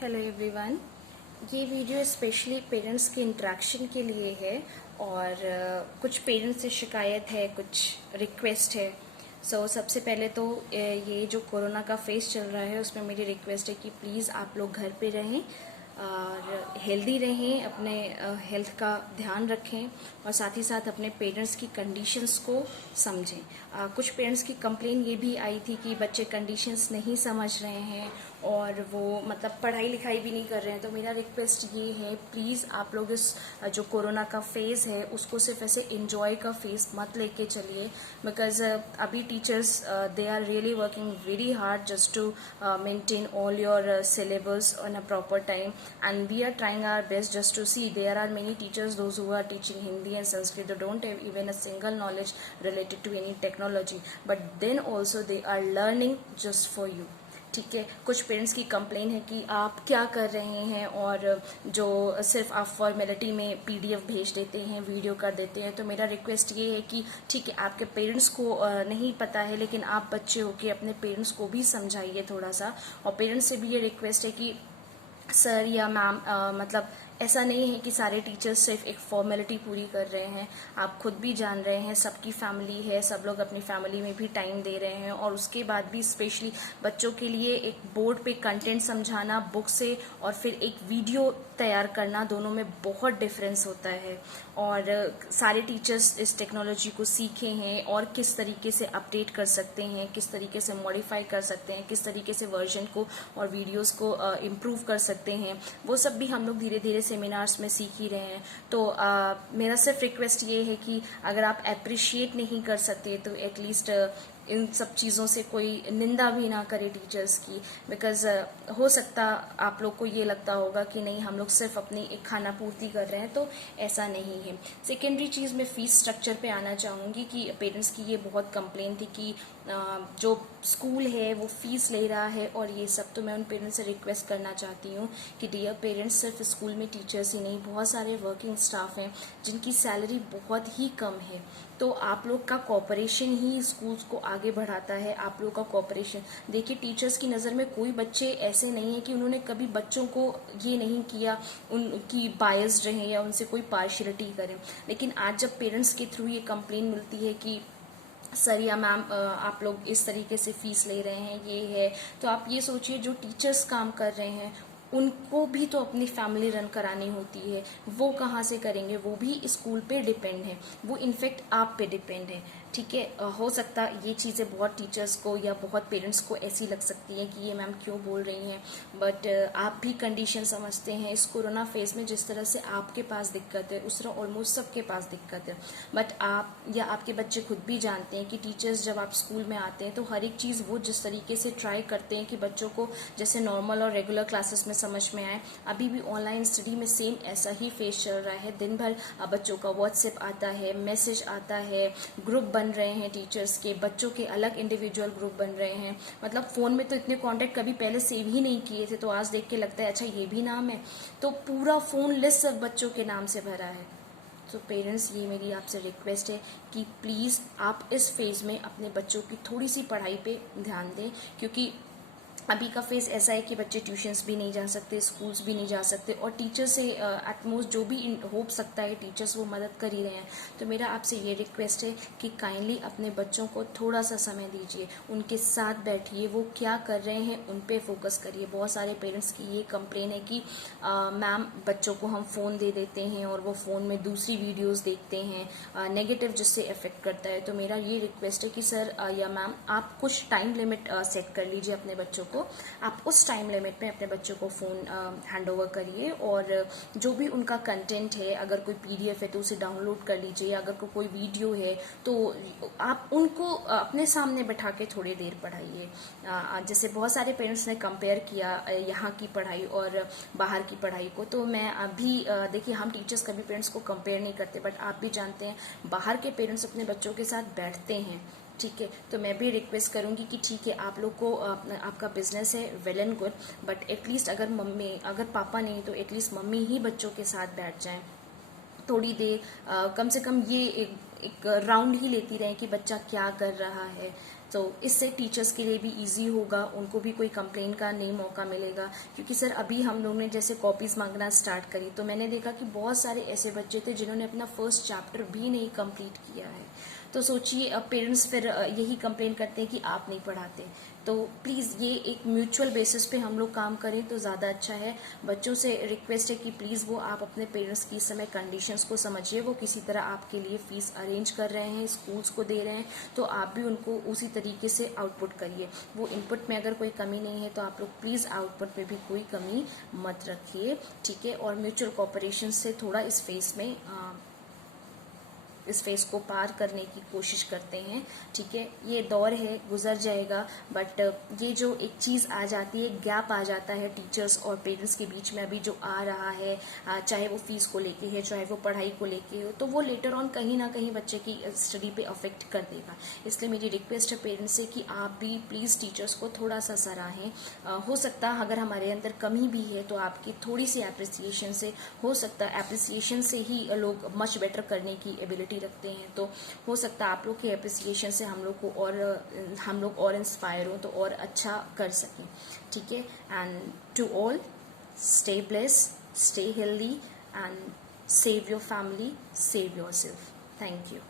Hello everyone. ये video specially parents के interaction के लिए है और कुछ पेरेंट्स से शिकायत है, कुछ रिक्वेस्ट है। सबसे पहले तो ये जो कोरोना का फेज चल रहा है उसमें मेरी रिक्वेस्ट है कि प्लीज़ आप लोग घर पे रहें और हेल्दी रहें, अपने हेल्थ का ध्यान रखें और साथ ही साथ अपने पेरेंट्स की कंडीशंस को समझें। कुछ पेरेंट्स की कंप्लेन ये भी आई थी कि बच्चे कंडीशंस नहीं समझ रहे हैं और वो मतलब पढ़ाई लिखाई भी नहीं कर रहे हैं। तो मेरा रिक्वेस्ट ये है, प्लीज़ आप लोग इस जो कोरोना का फेज़ है उसको सिर्फ ऐसे इंजॉय का फेज़ मत लेके चलिए, बिकॉज अभी teachers they are really working very hard just to maintain all your syllabus on a proper time, and we are trying our best just to see. There are many teachers, those who are teaching Hindi and Sanskrit, they don't have even a single knowledge related to any technology, but then also they are learning just for you. ठीक है। कुछ parents की complain है कि आप क्या कर रहे हैं और जो सिर्फ आप फॉर्मेलिटी में पीडीएफ भेज देते हैं, वीडियो कर देते हैं। तो मेरा रिक्वेस्ट ये है कि ठीक है, आपके पेरेंट्स को नहीं पता है, लेकिन आप बच्चे हो के अपने पेरेंट्स को भी समझाइए थोड़ा सा। और पेरेंट्स से भी ये रिक्वेस्ट है कि सर या मैम मतलब ऐसा नहीं है कि सारे टीचर्स सिर्फ एक फॉर्मेलिटी पूरी कर रहे हैं। आप खुद भी जान रहे हैं, सबकी फैमिली है, सब लोग अपनी फैमिली में भी टाइम दे रहे हैं और उसके बाद भी स्पेशली बच्चों के लिए एक बोर्ड पे कंटेंट समझाना बुक से और फिर एक वीडियो तैयार करना, दोनों में बहुत डिफरेंस होता है। और सारे टीचर्स इस टेक्नोलॉजी को सीखे हैं और किस तरीके से अपडेट कर सकते हैं, किस तरीके से मॉडिफाई कर सकते हैं, किस तरीके से वर्जन को और वीडियोस को इम्प्रूव कर सकते हैं, वो सब भी हम लोग धीरे धीरे सेमिनार्स में सीख ही रहे हैं। तो मेरा सिर्फ रिक्वेस्ट ये है कि अगर आप अप्रिशिएट नहीं कर सकते तो एटलीस्ट इन सब चीज़ों से कोई निंदा भी ना करे टीचर्स की, बिकॉज हो सकता आप लोग को ये लगता होगा कि नहीं, हम लोग सिर्फ अपनी एक खाना पूर्ति कर रहे हैं, तो ऐसा नहीं है। सेकेंडरी चीज़ मैं फीस स्ट्रक्चर पे आना चाहूँगी कि पेरेंट्स की ये बहुत कंप्लेन थी कि जो स्कूल है वो फीस ले रहा है और ये सब। तो मैं उन पेरेंट्स से रिक्वेस्ट करना चाहती हूँ कि डियर पेरेंट्स, सिर्फ स्कूल में टीचर्स ही नहीं, बहुत सारे वर्किंग स्टाफ हैं जिनकी सैलरी बहुत ही कम है। तो आप लोग का कोऑपरेशन ही स्कूल्स को आगे बढ़ाता है। आप लोग का कोऑपरेशन देखिए, टीचर्स की नज़र में कोई बच्चे ऐसे नहीं है कि उन्होंने कभी बच्चों को ये नहीं किया, उनकी बायस्ड रहे या उनसे कोई पार्शियलिटी करें। लेकिन आज जब पेरेंट्स के थ्रू ये कंप्लेन मिलती है कि सर या मैम आप लोग इस तरीके से फीस ले रहे हैं, ये है, तो आप ये सोचिए जो टीचर्स काम कर रहे हैं उनको भी तो अपनी फैमिली रन करानी होती है। वो कहाँ से करेंगे? वो भी स्कूल पे डिपेंड है, वो इनफैक्ट आप पे डिपेंड है। ठीक है, हो सकता ये चीज़ें बहुत टीचर्स को या बहुत पेरेंट्स को ऐसी लग सकती हैं कि ये मैम क्यों बोल रही हैं, बट आप भी कंडीशन समझते हैं। इस कोरोना फेज में जिस तरह से आपके पास दिक्कत है उस तरह ऑलमोस्ट सबके पास दिक्कत है, बट आप या आपके बच्चे खुद भी जानते हैं कि टीचर्स जब आप स्कूल में आते हैं तो हर एक चीज़ वो जिस तरीके से ट्राई करते हैं कि बच्चों को जैसे नॉर्मल और रेगुलर क्लासेस में समझ में आए। अभी भी ऑनलाइन स्टडी में सेम ऐसा ही फेज चल रहा है। दिन भर बच्चों का व्हाट्सएप आता है, मैसेज आता है, ग्रुप बन रहे हैं टीचर्स के, बच्चों के अलग इंडिविजुअल ग्रुप बन रहे हैं। मतलब फोन में तो इतने कांटेक्ट कभी पहले सेव ही नहीं किए थे, तो आज देख के लगता है अच्छा ये भी नाम है। तो पूरा फोन लिस्ट सब बच्चों के नाम से भरा है। तो पेरेंट्स, ये मेरी आपसे रिक्वेस्ट है कि प्लीज़ आप इस फेज़ में अपने बच्चों की थोड़ी सी पढ़ाई पे ध्यान दें, क्योंकि अभी का फेज ऐसा है कि बच्चे ट्यूशन्स भी नहीं जा सकते, स्कूल्स भी नहीं जा सकते और टीचर से एटमोस्ट जो भी हो सकता है टीचर्स वो मदद कर ही रहे हैं। तो मेरा आपसे ये रिक्वेस्ट है कि काइंडली अपने बच्चों को थोड़ा सा समय दीजिए, उनके साथ बैठिए, वो क्या कर रहे हैं उन पे फोकस करिए। बहुत सारे पेरेंट्स की ये कंप्लेन है कि मैम बच्चों को हम फ़ोन दे देते हैं और वो फ़ोन में दूसरी वीडियोज़ देखते हैं, नेगेटिव जिससे इफेक्ट करता है। तो मेरा ये रिक्वेस्ट है कि सर या मैम आप कुछ टाइम लिमिट सेट कर लीजिए अपने बच्चों को। आप उस टाइम लिमिट में अपने बच्चों को फ़ोन हैंड ओवर करिए और जो भी उनका कंटेंट है, अगर कोई पीडीएफ है तो उसे डाउनलोड कर लीजिए, अगर कोई वीडियो है तो आप उनको अपने सामने बैठा के थोड़ी देर पढ़ाइए। जैसे बहुत सारे पेरेंट्स ने कंपेयर किया यहाँ की पढ़ाई और बाहर की पढ़ाई को, तो मैं अभी देखिए, हम टीचर्स कभी पेरेंट्स को कंपेयर नहीं करते, बट आप भी जानते हैं बाहर के पेरेंट्स अपने बच्चों के साथ बैठते हैं। ठीक है, तो मैं भी रिक्वेस्ट करूंगी कि ठीक है, आप लोग को आपका बिजनेस है, well and good, but at least अगर पापा नहीं तो एटलीस्ट मम्मी ही बच्चों के साथ बैठ जाएं थोड़ी देर, कम से कम ये एक राउंड ही लेती रहे कि बच्चा क्या कर रहा है। तो इससे टीचर्स के लिए भी इजी होगा, उनको भी कोई कंप्लेन का नहीं मौका मिलेगा। क्योंकि सर अभी हम लोग ने जैसे कॉपीज मांगना स्टार्ट करी तो मैंने देखा कि बहुत सारे ऐसे बच्चे थे जिन्होंने अपना फर्स्ट चैप्टर भी नहीं कंप्लीट किया है। तो सोचिए अब पेरेंट्स फिर यही कंप्लेन करते हैं कि आप नहीं पढ़ाते। तो प्लीज़ ये एक म्यूचुअल बेसिस पे हम लोग काम करें तो ज़्यादा अच्छा है। बच्चों से रिक्वेस्ट है कि प्लीज़ वो आप अपने पेरेंट्स की इस समय कंडीशंस को समझिए। वो किसी तरह आपके लिए फीस अरेंज कर रहे हैं, स्कूल्स को दे रहे हैं, तो आप भी उनको उसी तरीके से आउटपुट करिए। वो इनपुट में अगर कोई कमी नहीं है तो आप लोग प्लीज़ आउटपुट में भी कोई कमी मत रखिए, ठीक है। और म्यूचुअल कोऑपरेशन से थोड़ा इस फेस को पार करने की कोशिश करते हैं, ठीक है। ये दौर है, गुजर जाएगा, बट ये जो एक चीज़ आ जाती है, गैप आ जाता है टीचर्स और पेरेंट्स के बीच में अभी जो आ रहा है, चाहे वो फीस को लेके है, चाहे वो पढ़ाई को लेके हो, तो वो लेटर ऑन कहीं ना कहीं बच्चे की स्टडी पे अफेक्ट कर देगा। इसलिए मेरी रिक्वेस्ट है पेरेंट्स से कि आप भी प्लीज़ टीचर्स को थोड़ा सा सराहें। हो सकता है अगर हमारे अंदर कमी भी है तो आपकी थोड़ी सी एप्रिसिएशन से, हो सकता है एप्रिसिएशन से ही लोग मच बेटर करने की एबिलिटी रखते हैं। तो हो सकता है आप लोग के एप्रिसिएशन से हम लोग और इंस्पायर हो तो और अच्छा कर सकें, ठीक है। And to all, stay blessed, stay healthy and save your family, save yourself. Thank you.